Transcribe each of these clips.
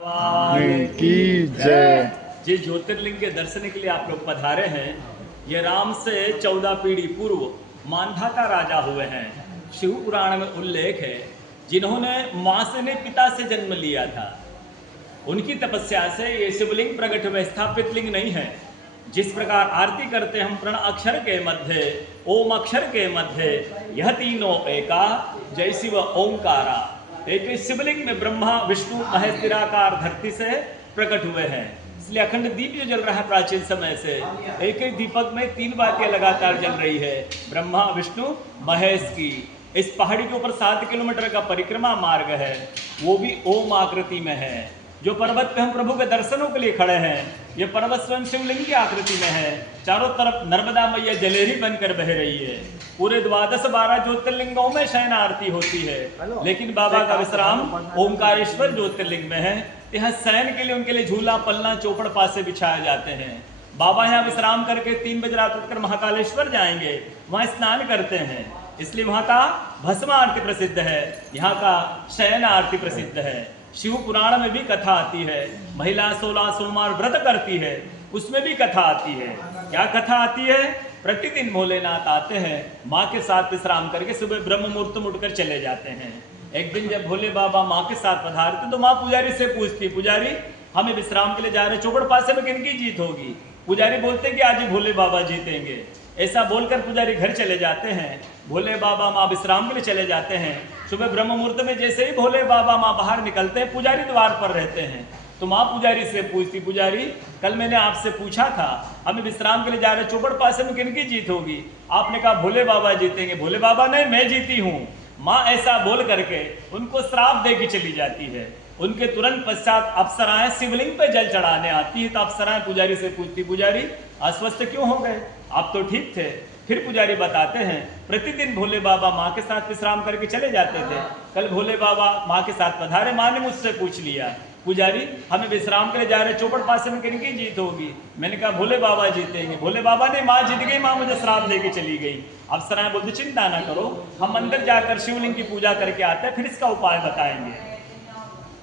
की जय। जिस ज्योतिर्लिंग के दर्शन के लिए आप लोग पधारे हैं, ये राम से 14 पीढ़ी पूर्व मांधाता राजा हुए हैं। शिव पुराण में उल्लेख है, जिन्होंने मां से ने पिता से जन्म लिया था। उनकी तपस्या से ये शिवलिंग प्रकट हुए, स्थापित लिंग नहीं है। जिस प्रकार आरती करते हम प्रण अक्षर के मध्य, ओम अक्षर के मध्य, यह तीनों एका, जय शिव ओंकारा। एक शिवलिंग में ब्रह्मा विष्णु महेश निराकार धरती से प्रकट हुए हैं। इसलिए अखंड दीप जो जल रहा है प्राचीन समय से, एक ही दीपक में 3 बातियां लगातार जल रही है, ब्रह्मा विष्णु महेश की। इस पहाड़ी के ऊपर 7 किलोमीटर का परिक्रमा मार्ग है, वो भी ओम आकृति में है। जो पर्वत पे हम प्रभु के दर्शनों के लिए खड़े हैं, ये पर्वत स्वयं शिवलिंग की आकृति में है। चारों तरफ नर्मदा मैया जलेरी बनकर बह रही है। पूरे 12 ज्योतिर्लिंगों में शयन आरती होती है, लेकिन बाबा का विश्राम ओमकारेश्वर ज्योतिर्लिंग में है। यहाँ शयन के लिए उनके लिए झूला पलना चौपड़ पासे बिछाए जाते हैं। बाबा यहाँ विश्राम करके 3 बजे रात उठकर महाकालेश्वर जाएंगे, वहाँ स्नान करते हैं। इसलिए वहाँ का भस्म आरती प्रसिद्ध है, यहाँ का शयन आरती प्रसिद्ध है। शिव पुराण में भी कथा आती है, महिला 16 सोमवार व्रत करती है, उसमें भी कथा आती है। क्या कथा आती है? प्रतिदिन भोलेनाथ आते हैं, माँ के साथ विश्राम करके सुबह ब्रह्म मुहूर्त में उठकर चले जाते हैं। एक दिन जब भोले बाबा माँ के साथ पधारते तो माँ पुजारी से पूछती, पुजारी हमें विश्राम के लिए जा रहे, चौपड़ पासे में किनकी जीत होगी? पुजारी बोलते कि आज ही भोले बाबा जीतेंगे। ऐसा बोलकर पुजारी घर चले जाते हैं। भोले बाबा माँ विश्राम के लिए चले जाते हैं। सुबह ब्रह्म मुहूर्त में जैसे ही भोले बाबा माँ बाहर निकलते हैं, पुजारी द्वार पर रहते हैं। तो माँ पुजारी से पूछती, पुजारी कल मैंने आपसे पूछा था, हमें विश्राम के लिए जा रहे, चौपड़ पासे में किनकी जीत होगी? आपने कहा भोले बाबा जीतेंगे। भोले बाबा नहीं, मैं जीती हूँ। माँ ऐसा बोल करके उनको श्राप दे के चली जाती है। उनके तुरंत पश्चात अप्सराएं शिवलिंग पे जल चढ़ाने आती है। तो अप्सराएं पुजारी से पूछती, पुजारी अस्वस्थ क्यों हो गए? आप तो ठीक थे। फिर पुजारी बताते हैं, प्रतिदिन भोले बाबा माँ के साथ विश्राम करके चले जाते थे। कल भोले बाबा माँ के साथ पधारे, माँ ने मुझसे पूछ लिया, पुजारी हमें विश्राम के लिए जा रहे, चौपड़ पासे में किनकी जीत होगी? मैंने कहा भोले बाबा जीतेंगे। भोले बाबा ने माँ जीत गई, माँ मुझे श्राप देके चली गई। अप्सराएं बोलती, चिंता ना करो, हम अंदर जाकर शिवलिंग की पूजा करके आते हैं, फिर इसका उपाय बताएंगे।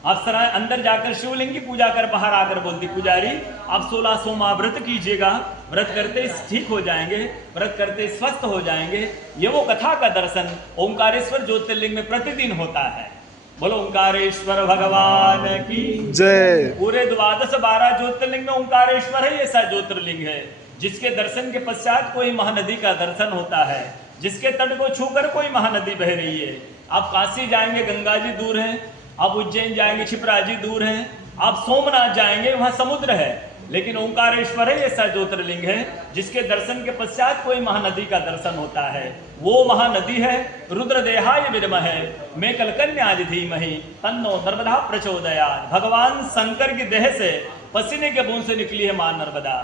अप्सराएं अंदर जाकर शिवलिंग की पूजा कर बाहर आकर बोलती, पुजारी आप 16 सोमवार व्रत कीजिएगा, व्रत करते ठीक हो जाएंगे, व्रत करते स्वस्थ हो जाएंगे। ये वो कथा का दर्शन ओंकारेश्वर ज्योतिर्लिंग में प्रतिदिन होता है। बोलो ओंकारेश्वर भगवान की जय। पूरे 12 ज्योतिर्लिंग में ओंकारेश्वर है ऐसा ज्योतिर्लिंग है, जिसके दर्शन के पश्चात कोई महानदी का दर्शन होता है, जिसके तट को छूकर कोई महानदी बह रही है। आप काशी जाएंगे, गंगा जी दूर है। आप उज्जैन जाएंगे, क्षिप्रा जी दूर है। आप सोमनाथ जाएंगे, वहां समुद्र है। लेकिन ओंकारेश्वर है ऐसा ज्योतिर्लिंग है, जिसके दर्शन के पश्चात कोई महानदी का दर्शन होता है। वो महानदी है रुद्रदेहाय विद्महे मैं कलकन्याज धीमहि तन्नो नर्मदा प्रचोदयात्। भगवान शंकर की देह से पसीने के बूंद से निकली है मां नर्मदा।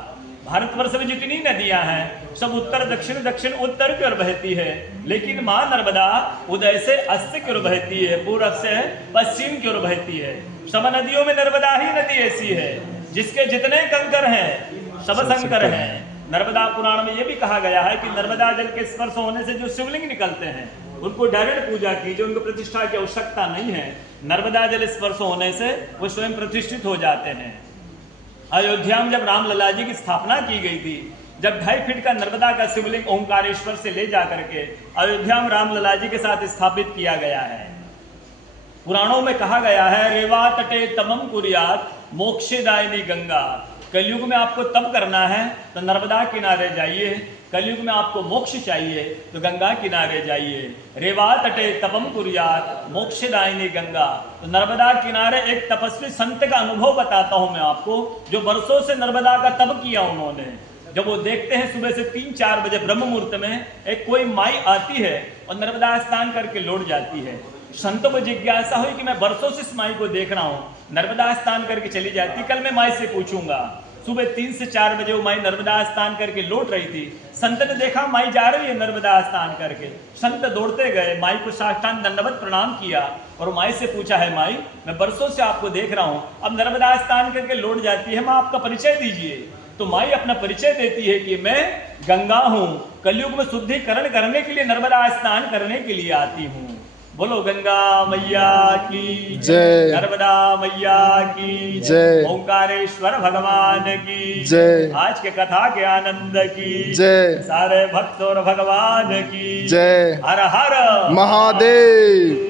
भारतवर्ष में जितनी नदियां हैं सब उत्तर दक्षिण दक्षिण उत्तर की ओर बहती है, लेकिन मां नर्मदा उदय से अस्त की ओर बहती है, पूर्व से पश्चिम की ओर बहती है। सब नदियों में नर्मदा ही नदी ऐसी है जिसके जितने कंकर हैं सब शंकर हैं। नर्मदा पुराण में यह भी कहा गया है कि नर्मदा जल के स्पर्श होने से जो शिवलिंग निकलते हैं उनको डायरेक्ट पूजा कीजिए, उनको प्रतिष्ठा की आवश्यकता नहीं है। नर्मदा जल स्पर्श होने से वो स्वयं प्रतिष्ठित हो जाते हैं। अयोध्या में जब रामलला जी की स्थापना की गई थी, जब 2.5 फीट का नर्मदा का शिवलिंग ओंकारेश्वर से ले जाकर के अयोध्या में रामलला जी के साथ स्थापित किया गया है। पुराणों में कहा गया है, रेवा तटे तमम कुर्यात मोक्षदायिनी गंगा। कलयुग में आपको तप करना है तो नर्मदा किनारे जाइए, कलयुग में आपको मोक्ष चाहिए तो गंगा किनारे जाइए। रेवा तटे तपम कुर्यात मोक्षदायिनी गंगा। तो नर्मदा किनारे एक तपस्वी संत का अनुभव बताता हूं मैं आपको, जो वर्षों से नर्मदा का तप किया उन्होंने। जब वो देखते हैं सुबह से 3-4 बजे ब्रह्म मुहूर्त में एक कोई माई आती है और नर्मदा स्नान करके लौट जाती है। संतों को जिज्ञासा हुई कि मैं वर्षों से इस माई को देख रहा हूँ, नर्मदा स्नान करके चली जाती, कल मैं माई से पूछूंगा। सुबह 3 से 4 बजे वो माई नर्मदा स्नान करके लौट रही थी। संत ने देखा माई जा रही है नर्मदा स्नान करके। संत दौड़ते गए, माई को साष्टांग दंडवत प्रणाम किया और माई से पूछा, है माई मैं वर्षों से आपको देख रहा हूँ, अब नर्मदा स्नान करके लौट जाती है, माँ आपका परिचय दीजिए। तो माई अपना परिचय देती है कि मैं गंगा हूँ, कलयुग में शुद्धिकरण करने के लिए नर्मदा स्नान करने के लिए आती हूँ। बोलो गंगा मैया की जय। नर्मदा मैया की जय। ओंकारेश्वर भगवान की जय। आज के कथा के आनंद की जय। सारे भक्तों और भगवान की जय। हर हर महादेव।